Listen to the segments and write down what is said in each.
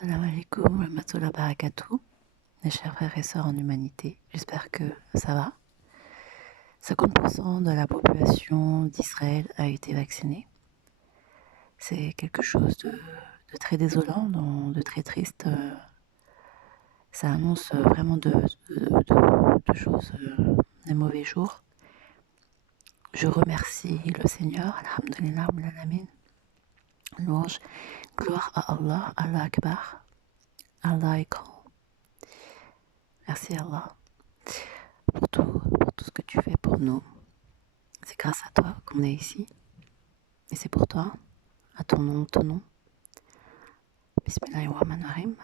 Salam alaikum wa rahmatullahi wa barakatuh, mes chers frères et sœurs en humanité. J'espère que ça va. 50% de la population d'Israël a été vaccinée. C'est quelque chose de très désolant, de très triste. Ça annonce vraiment de choses, des mauvais jours. Je remercie le Seigneur, alhamdulillah, alamin. Louange, gloire à Allah, Allah Akbar, Allah est grand. Merci Allah pour tout ce que tu fais pour nous. C'est grâce à toi qu'on est ici. Et c'est pour toi, à ton nom. Bismillahirrahmanirrahim.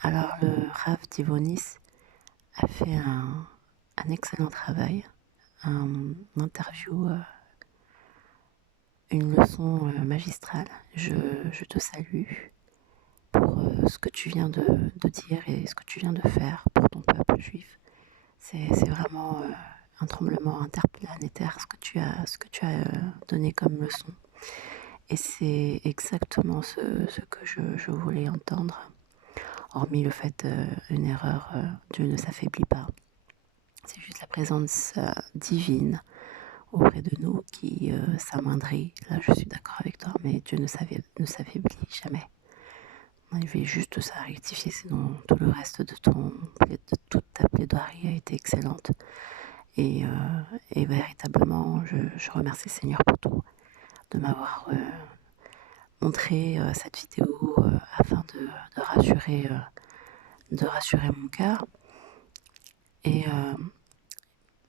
Alors, le Rav Divonis a fait un excellent travail, un interview, une leçon magistrale. Je te salue pour ce que tu viens de dire et ce que tu viens de faire pour ton peuple juif. C'est vraiment un tremblement interplanétaire ce que tu as donné comme leçon. Et c'est exactement ce que je voulais entendre. Hormis le fait, une erreur, Dieu ne s'affaiblit pas. C'est juste la présence divine auprès de nous qui s'amoindrit. Là, je suis d'accord avec toi, mais Dieu ne s'affaiblit jamais. Il fait juste ça rectifier, sinon tout le reste de toute ta plaidoirie a été excellente. Et véritablement, je remercie le Seigneur pour tout, de m'avoir montré cette vidéo afin de rassurer mon cœur. Et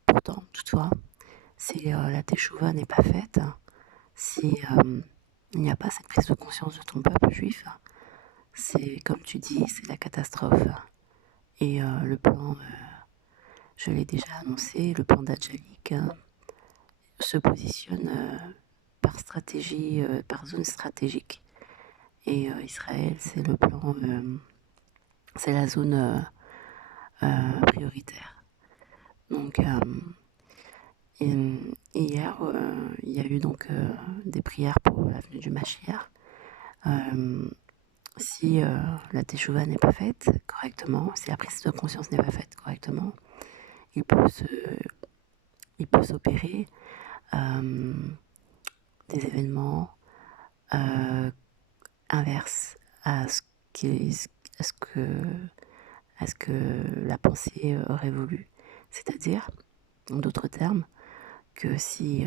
pourtant, toutefois, si la teshuva n'est pas faite, si il n'y a pas cette prise de conscience de ton peuple juif, c'est comme tu dis, c'est la catastrophe. Et le plan, je l'ai déjà annoncé, le plan d'Adjalik se positionne par stratégie, par zone stratégique. Et Israël, c'est le plan, c'est la zone prioritaire. Donc hier, il y a eu donc des prières pour la venue du Mashiach. Si la teshuva n'est pas faite correctement, si la prise de conscience n'est pas faite correctement, il peut s'opérer des événements inverses à ce que la pensée aurait voulu. C'est-à-dire, en d'autres termes, que si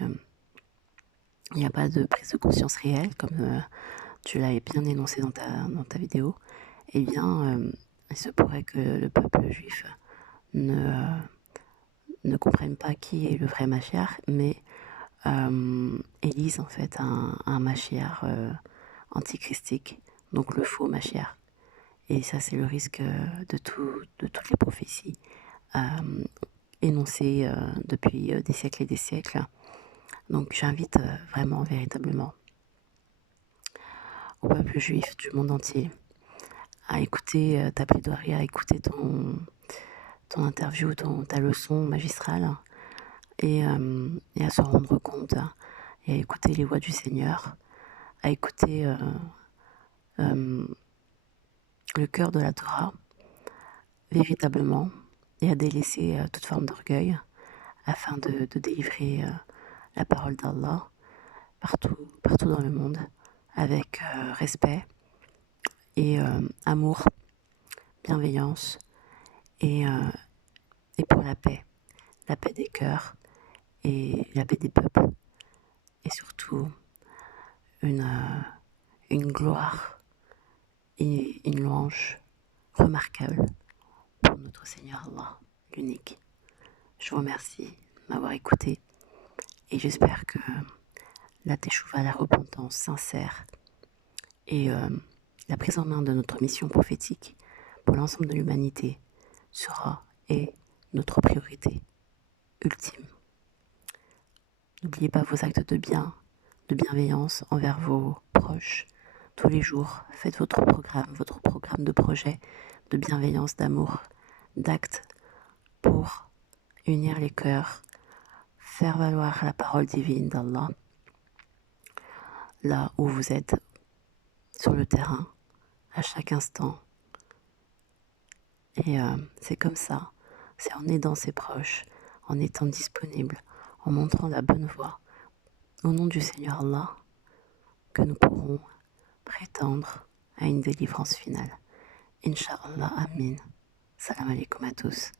il n'y a pas de prise de conscience réelle, comme tu l'as bien énoncé dans ta vidéo, eh bien, il se pourrait que le peuple juif ne comprenne pas qui est le vrai Mashiach, mais élise en fait un Mashiach antichristique, donc le faux Mashiach. Et ça, c'est le risque de toutes les prophéties énoncées depuis des siècles et des siècles. Donc j'invite vraiment, véritablement, au peuple juif du monde entier à écouter ta plaidoirie, à écouter ton interview, ta leçon magistrale, et à se rendre compte, et à écouter les voix du Seigneur, à écouter le cœur de la Torah, véritablement, et à délaisser toute forme d'orgueil, afin de délivrer la parole d'Allah partout dans le monde, avec respect et amour, bienveillance, et pour la paix des cœurs et la paix des peuples, et surtout une gloire et une louange remarquable pour notre Seigneur Allah, l'unique. Je vous remercie de m'avoir écouté, et j'espère que la teshuva, la repentance sincère et la prise en main de notre mission prophétique pour l'ensemble de l'humanité sera et notre priorité ultime. N'oubliez pas vos actes de bienveillance envers vos proches. Tous les jours, faites votre programme de projet de bienveillance, d'amour, d'actes pour unir les cœurs, faire valoir la parole divine d'Allah là où vous êtes sur le terrain, à chaque instant. Et c'est comme ça, c'est en aidant ses proches, en étant disponible, en montrant la bonne voie, au nom du Seigneur Allah, que nous pourrons prétendre à une délivrance finale. Inch'Allah, Amin. Salam alaikum à tous.